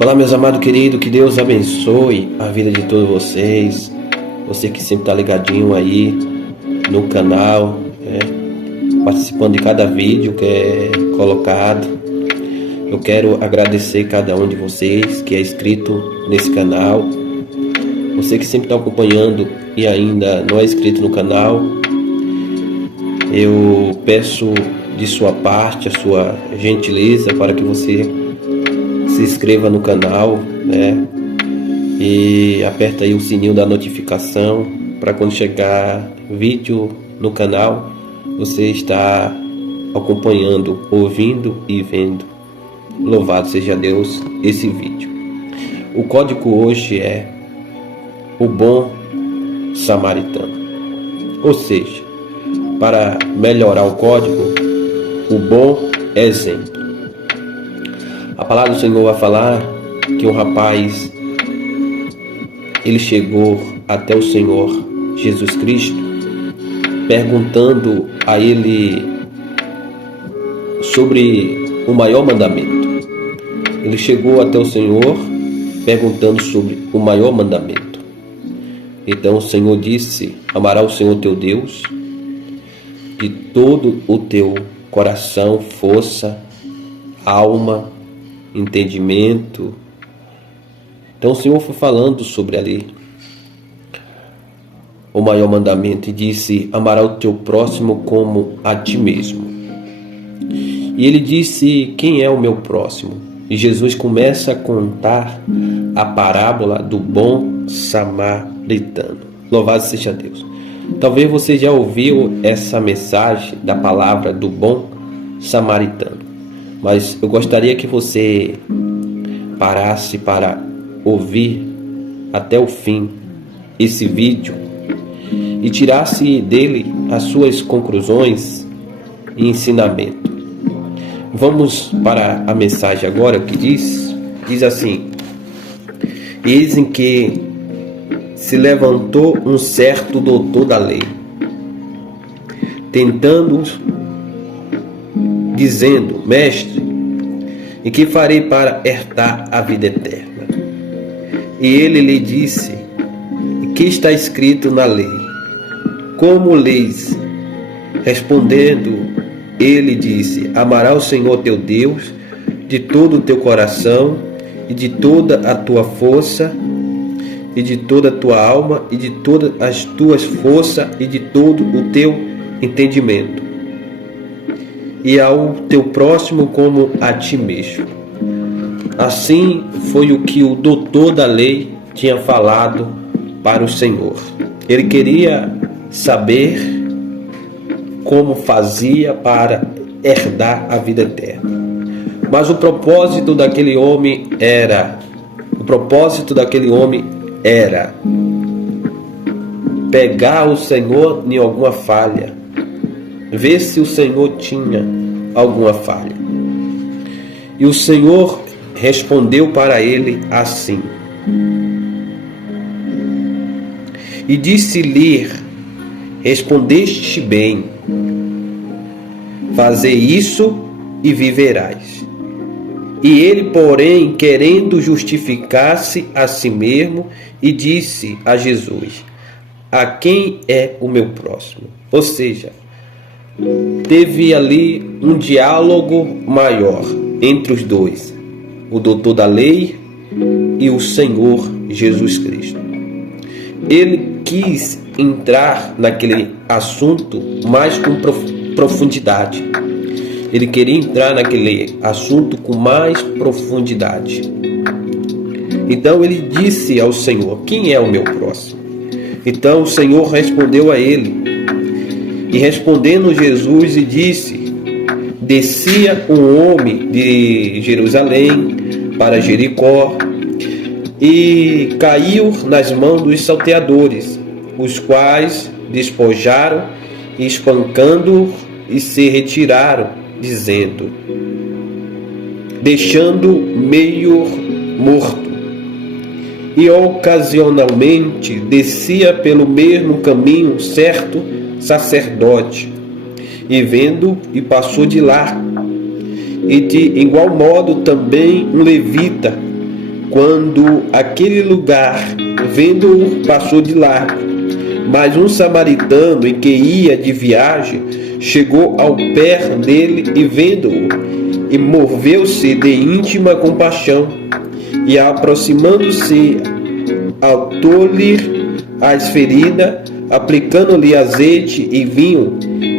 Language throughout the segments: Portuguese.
Olá, meus amados queridos, que Deus abençoe a vida de todos vocês. Você que sempre está ligadinho aí no canal, participando de cada vídeo que é colocado. Eu quero agradecer cada um de vocês que é inscrito nesse canal. Você que sempre está acompanhando e ainda não é inscrito no canal, eu peço de sua parte a sua gentileza para que você se inscreva no canal, e aperta aí o sininho da notificação para quando chegar vídeo no canal você está acompanhando, ouvindo e vendo. Louvado seja Deus esse vídeo. O código hoje é o bom samaritano, ou seja, para melhorar o código, o bom exemplo. A palavra do Senhor vai falar que um rapaz, ele chegou até o Senhor Jesus Cristo, perguntando a ele sobre o maior mandamento. Ele chegou até o Senhor perguntando sobre o maior mandamento. Então o Senhor disse: amarás o Senhor teu Deus de todo o teu coração, força, alma, entendimento. Então o Senhor foi falando sobre ali o maior mandamento e disse: amarás o teu próximo como a ti mesmo. E ele disse: quem é o meu próximo? E Jesus começa a contar a parábola do bom samaritano. Louvado seja Deus. Talvez você já ouviu essa mensagem da palavra do bom samaritano, mas eu gostaria que você parasse para ouvir até o fim esse vídeo e tirasse dele as suas conclusões e ensinamento. Vamos para a mensagem agora, que diz assim: eis em que se levantou um certo doutor da lei, tentando, dizendo: mestre, e que farei para herdar a vida eterna? E ele lhe disse: e que está escrito na lei? Como leis? Respondendo, ele disse: amarás o Senhor teu Deus de todo o teu coração e de toda a tua força e de toda a tua alma e de todas as tuas forças e de todo o teu entendimento, e ao teu próximo como a ti mesmo. Assim foi o que o doutor da lei tinha falado para o Senhor. Ele queria saber como fazia para herdar a vida eterna. Mas o propósito daquele homem era pegar o Senhor em alguma falha, ver se o Senhor tinha alguma falha. E o Senhor respondeu para ele assim: e disse-lhe: respondeste bem, faze isso e viverás. E ele, porém, querendo justificar-se a si mesmo, e disse a Jesus: a quem é o meu próximo? Ou seja, teve ali um diálogo maior entre os dois, o doutor da lei e o Senhor Jesus Cristo. Ele quis entrar naquele assunto mais com profundidade. Ele queria entrar naquele assunto com mais profundidade. Então ele disse ao Senhor: quem é o meu próximo? Então o Senhor respondeu a ele. E respondendo Jesus e disse: descia um homem de Jerusalém para Jericó e caiu nas mãos dos salteadores, os quais despojaram, espancando-o, e se retiraram, dizendo, deixando meio morto. E ocasionalmente descia pelo mesmo caminho certo sacerdote, e vendo, e passou de lá. E de igual modo também um levita, quando aquele lugar, vendo-o, passou de largo. Mas um samaritano, em que ia de viagem, chegou ao pé dele e vendo-o, e moveu-se de íntima compaixão, e aproximando-se, atou-lhe as feridas, aplicando-lhe azeite e vinho,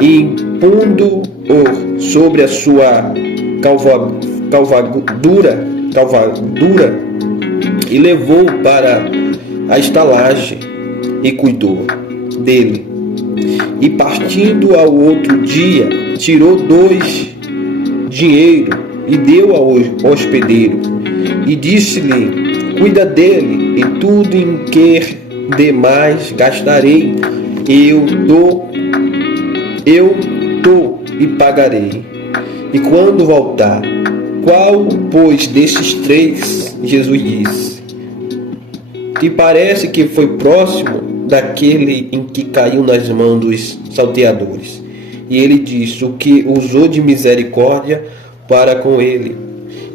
e impondo-o sobre a sua calvadura, e levou-o para a estalagem e cuidou dele. E partindo ao outro dia, tirou 2 dinheiro e deu ao hospedeiro, e disse-lhe: cuida dele, e tudo em que demais gastarei, eu dou e pagarei. E quando voltar, qual, pois, destes 3, Jesus disse, te parece que foi próximo daquele em que caiu nas mãos dos salteadores? E ele disse: o que usou de misericórdia para com ele.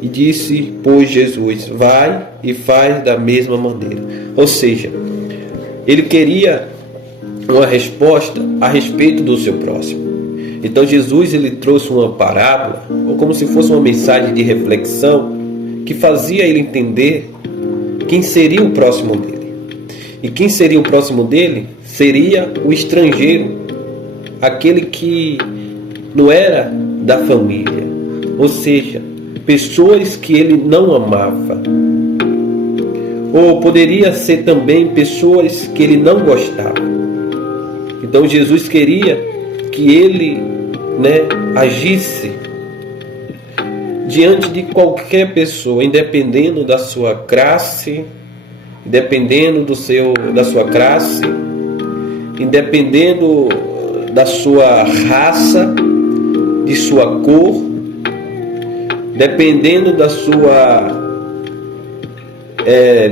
E disse, pois, Jesus: vai e faz da mesma maneira. Ou seja, ele queria uma resposta a respeito do seu próximo. Então Jesus, ele trouxe uma parábola, ou como se fosse uma mensagem de reflexão, que fazia ele entender quem seria o próximo dele. E quem seria o próximo dele? Seria o estrangeiro, aquele que não era da família, ou seja, pessoas que ele não amava. Ou poderia ser também pessoas que ele não gostava. Então Jesus queria que ele, agisse diante de qualquer pessoa, independendo da sua classe, independendo da sua classe, independendo da sua raça, de sua cor, dependendo da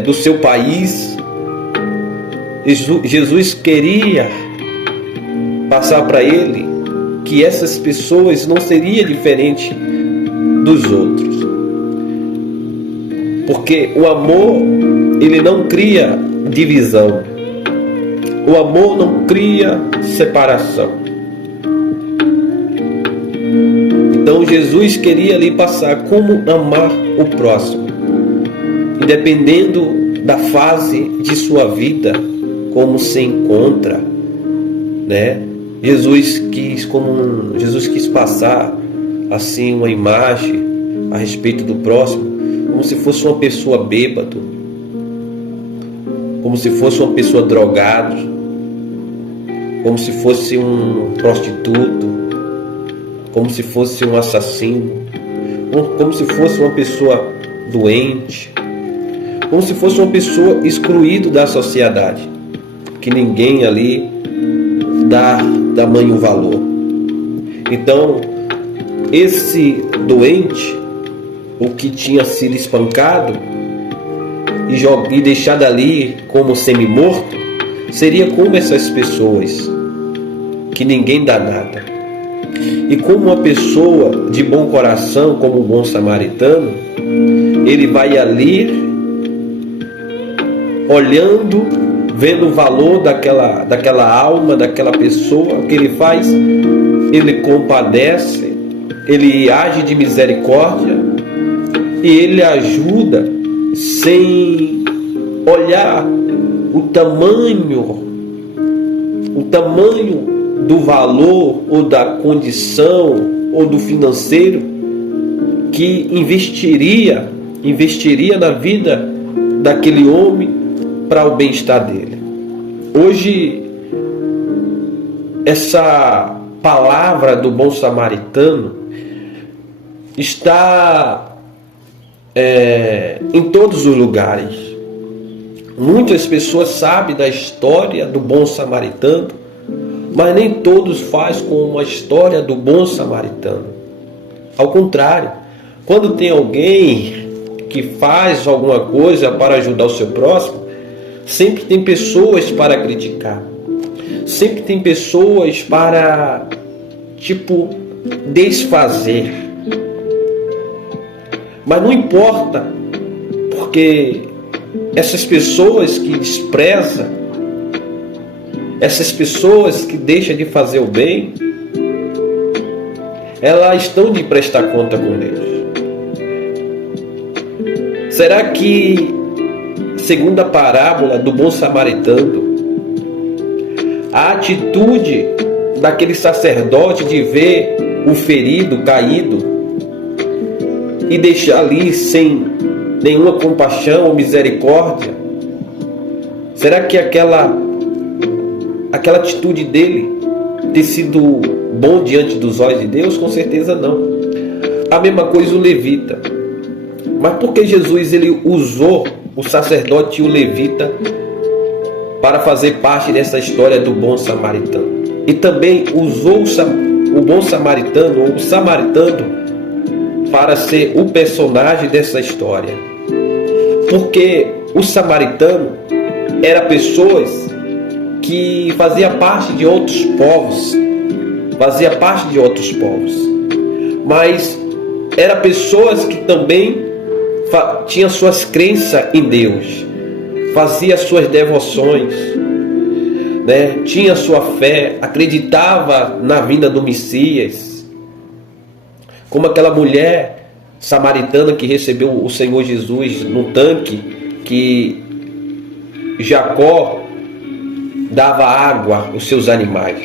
do seu país. Jesus queria passar para ele que essas pessoas não seriam diferentes dos outros, porque o amor, ele não cria divisão, o amor não cria separação. Então Jesus queria ali passar como amar o próximo, independendo da fase de sua vida, como se encontra, Jesus quis passar assim uma imagem a respeito do próximo, como se fosse uma pessoa bêbado, como se fosse uma pessoa drogada, como se fosse um prostituto, como se fosse um assassino, como se fosse uma pessoa doente, como se fosse uma pessoa excluída da sociedade, que ninguém ali dá tamanho valor. Então, esse doente, o que tinha sido espancado e deixado ali como semi-morto, seria como essas pessoas que ninguém dá nada. E como uma pessoa de bom coração, como um bom samaritano, ele vai ali olhando, vendo o valor daquela alma, daquela pessoa. O que ele faz? Ele compadece, ele age de misericórdia e ele ajuda sem olhar o tamanho do valor ou da condição ou do financeiro que investiria na vida daquele homem para o bem-estar dele. Hoje, essa palavra do bom samaritano está em todos os lugares. Muitas pessoas sabem da história do bom samaritano, mas nem todos fazem como a história do bom samaritano. Ao contrário, quando tem alguém que faz alguma coisa para ajudar o seu próximo, sempre tem pessoas para criticar. Sempre tem pessoas para, desfazer. Mas não importa, porque essas pessoas que desprezam, essas pessoas que deixam de fazer o bem, elas estão de prestar conta com Deus. Será que, segundo a parábola do bom samaritano, a atitude daquele sacerdote de ver o ferido caído e deixar ali sem nenhuma compaixão ou misericórdia, será que aquela atitude dele ter sido bom diante dos olhos de Deus? Com certeza não. A mesma coisa o levita. Mas por que Jesus ele usou o sacerdote e o levita para fazer parte dessa história do bom samaritano? E também usou o bom samaritano ou o samaritano para ser o personagem dessa história? Porque o samaritano era pessoas que fazia parte de outros povos, mas era pessoas que também tinham suas crenças em Deus, fazia suas devoções, né? Tinha sua fé, acreditava na vinda do Messias, como aquela mulher samaritana que recebeu o Senhor Jesus no tanque que Jacó dava água aos seus animais.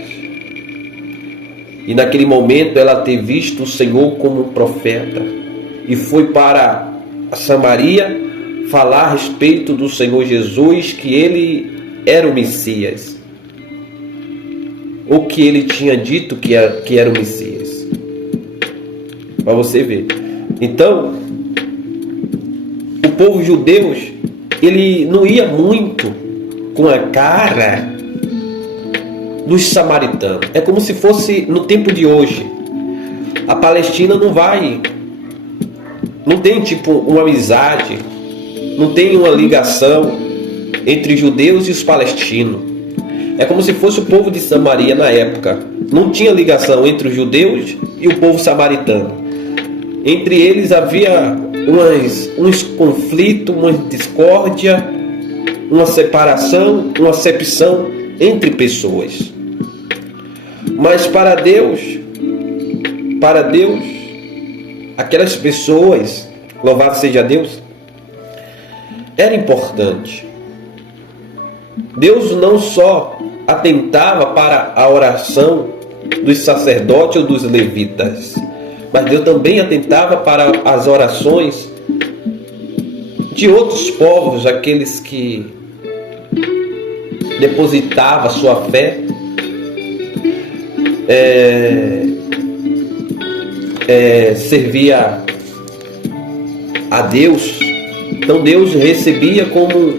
E naquele momento ela ter visto o Senhor como um profeta e foi para a Samaria falar a respeito do Senhor Jesus, que ele era o Messias, ou que ele tinha dito que era o Messias. Para você ver. Então, o povo judeu, ele não ia muito com a cara dos samaritanos. É como se fosse no tempo de hoje. A Palestina não tem uma amizade, não tem uma ligação entre judeus e os palestinos. É como se fosse o povo de Samaria na época. Não tinha ligação entre os judeus e o povo samaritano. Entre eles havia uns conflitos, uma discórdia, uma separação, uma acepção entre pessoas. Mas para Deus, aquelas pessoas, louvado seja Deus, era importante. Deus não só atentava para a oração dos sacerdotes ou dos levitas, mas Deus também atentava para as orações de outros povos, aqueles que depositavam sua fé servia a Deus. Então Deus recebia como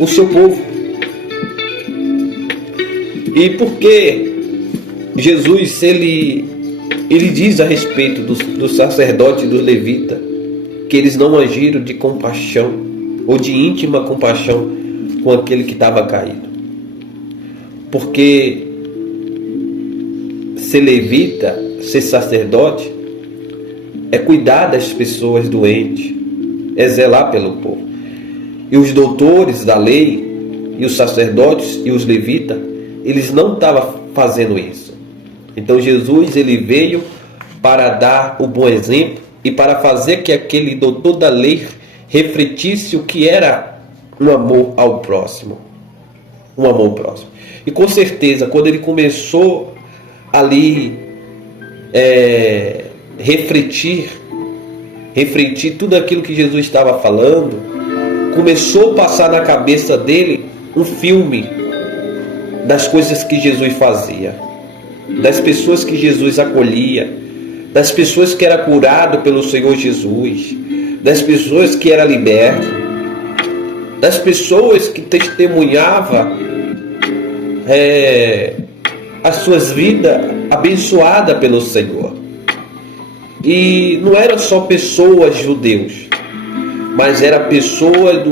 o seu povo. E porque Jesus ele diz a respeito dos sacerdotes e dos levitas que eles não agiram de compaixão ou de íntima compaixão com aquele que estava caído. Porque ser levita, ser sacerdote, é cuidar das pessoas doentes, é zelar pelo povo. E os doutores da lei, e os sacerdotes e os levitas, eles não estavam fazendo isso. Então Jesus ele veio para dar o bom exemplo e para fazer que aquele doutor da lei refletisse o que era um amor ao próximo. Um amor próximo. E com certeza, quando ele começou ali refletir tudo aquilo que Jesus estava falando, começou a passar na cabeça dele um filme das coisas que Jesus fazia, das pessoas que Jesus acolhia, das pessoas que era curado pelo Senhor Jesus, das pessoas que era liberto, das pessoas que testemunhava as suas vidas abençoadas pelo Senhor. E não era só pessoas judeus, mas era pessoas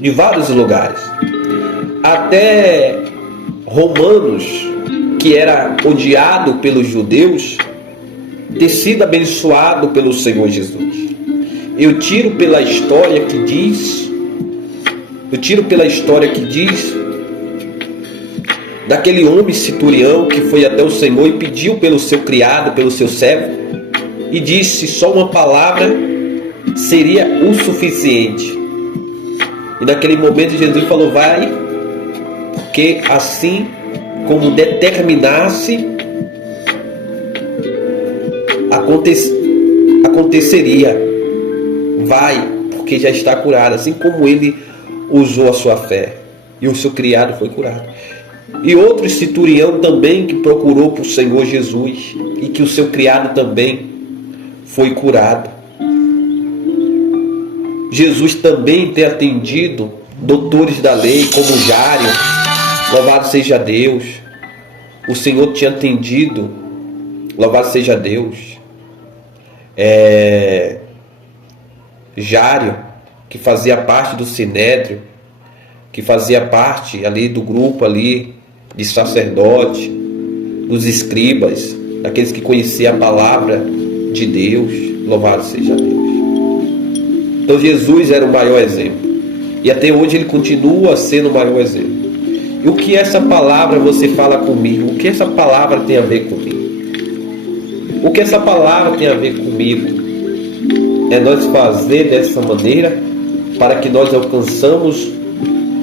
de vários lugares. até Romanos, que era odiado pelos judeus, ter sido abençoado pelo Senhor Jesus. Eu tiro pela história que diz daquele homem centurião que foi até o Senhor e pediu pelo seu criado, pelo seu servo, e disse: só uma palavra seria o suficiente. E naquele momento Jesus falou: vai, porque assim como determinasse, aconteceria. Vai, porque já está curado. Assim como ele usou a sua fé, e o seu criado foi curado. E outro centurião também que procurou por Senhor Jesus, e que o seu criado também foi curado. Jesus também tem atendido doutores da lei, como Jário. Louvado seja Deus. O Senhor tinha atendido. Louvado seja Deus. Jário, que fazia parte do Sinédrio, que fazia parte ali do grupo ali de sacerdote, dos escribas, daqueles que conheciam a palavra de Deus. Louvado seja Deus. Então Jesus era o maior exemplo, e até hoje ele continua sendo o maior exemplo. E o que essa palavra você fala comigo? O que essa palavra tem a ver comigo? O que essa palavra tem a ver comigo? É nós fazer dessa maneira para que nós alcançamos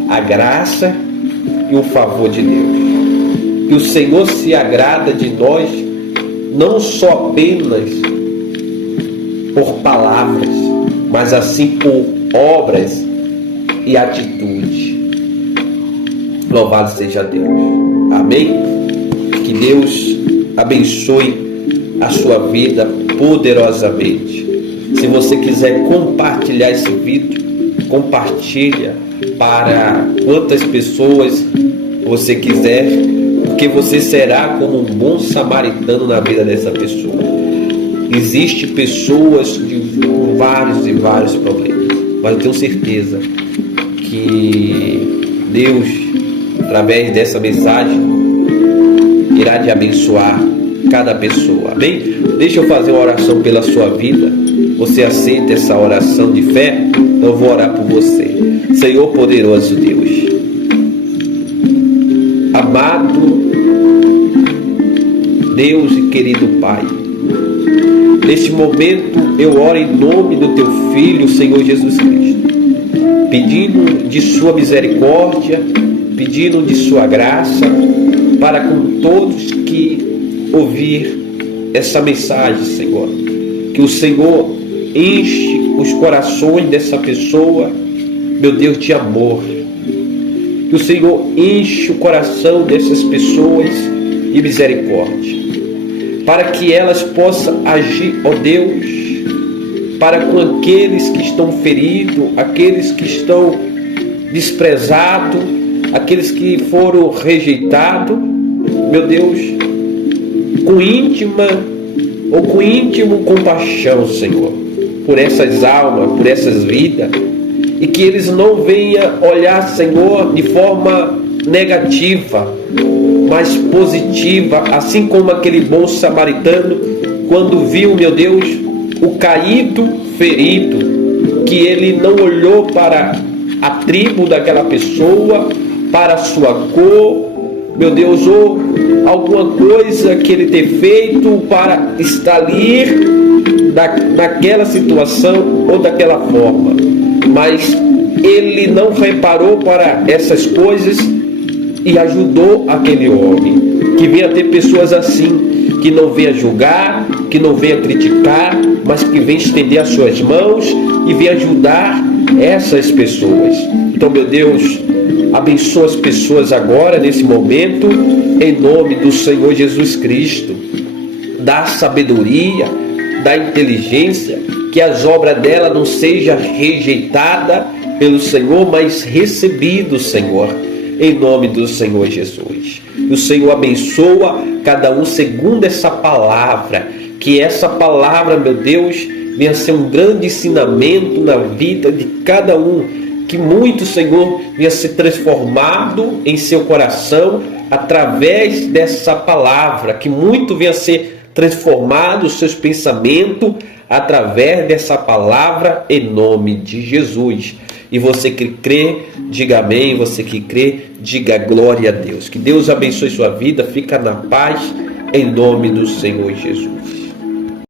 a graça e o favor de Deus. Que o Senhor se agrada de nós, não só apenas por palavras, mas assim por obras e atitude. Louvado seja Deus. Amém? Que Deus abençoe a sua vida poderosamente. Se você quiser compartilhar esse vídeo, compartilha para quantas pessoas você quiser, porque você será como um bom samaritano na vida dessa pessoa. Existem pessoas com vários e vários problemas, mas eu tenho certeza que Deus, através dessa mensagem, irá te abençoar cada pessoa. Amém? Deixa eu fazer uma oração pela sua vida. Você aceita essa oração de fé? Eu vou orar por você. Senhor poderoso Deus, amado Deus e querido Pai, neste momento eu oro em nome do Teu Filho, Senhor Jesus Cristo, pedindo de Sua misericórdia, pedindo de Sua graça, para com todos que ouvir essa mensagem, Senhor. Que o Senhor enche os corações dessa pessoa, meu Deus, de amor. Que o Senhor enche o coração dessas pessoas de misericórdia, para que elas possam agir, ó Deus, para com aqueles que estão feridos, aqueles que estão desprezados, aqueles que foram rejeitados, meu Deus, com íntimo compaixão, Senhor, por essas almas, por essas vidas, e que eles não venham olhar, Senhor, de forma negativa, mas positiva, assim como aquele bom samaritano, quando viu, meu Deus, o caído, ferido, que ele não olhou para a tribo daquela pessoa, para a sua cor, meu Deus, ou alguma coisa que ele ter feito para estar ali naquela situação ou daquela forma, mas ele não reparou para essas coisas e ajudou aquele homem. Que venha ter pessoas assim, que não venha julgar, que não venha criticar, mas que venha estender as suas mãos e venha ajudar essas pessoas. Então, meu Deus, abençoa as pessoas agora, nesse momento, em nome do Senhor Jesus Cristo. Dá sabedoria, dá inteligência, que as obras dela não sejam rejeitadas pelo Senhor, mas recebidas, Senhor, em nome do Senhor Jesus. O Senhor abençoa cada um segundo essa palavra, que essa palavra, meu Deus, venha ser um grande ensinamento na vida de cada um Que muito, Senhor, venha ser transformado em seu coração através dessa palavra. Que muito venha ser transformado os seus pensamentos através dessa palavra, em nome de Jesus. E você que crê, diga amém. Você que crê, diga glória a Deus. Que Deus abençoe sua vida. Fica na paz, em nome do Senhor Jesus.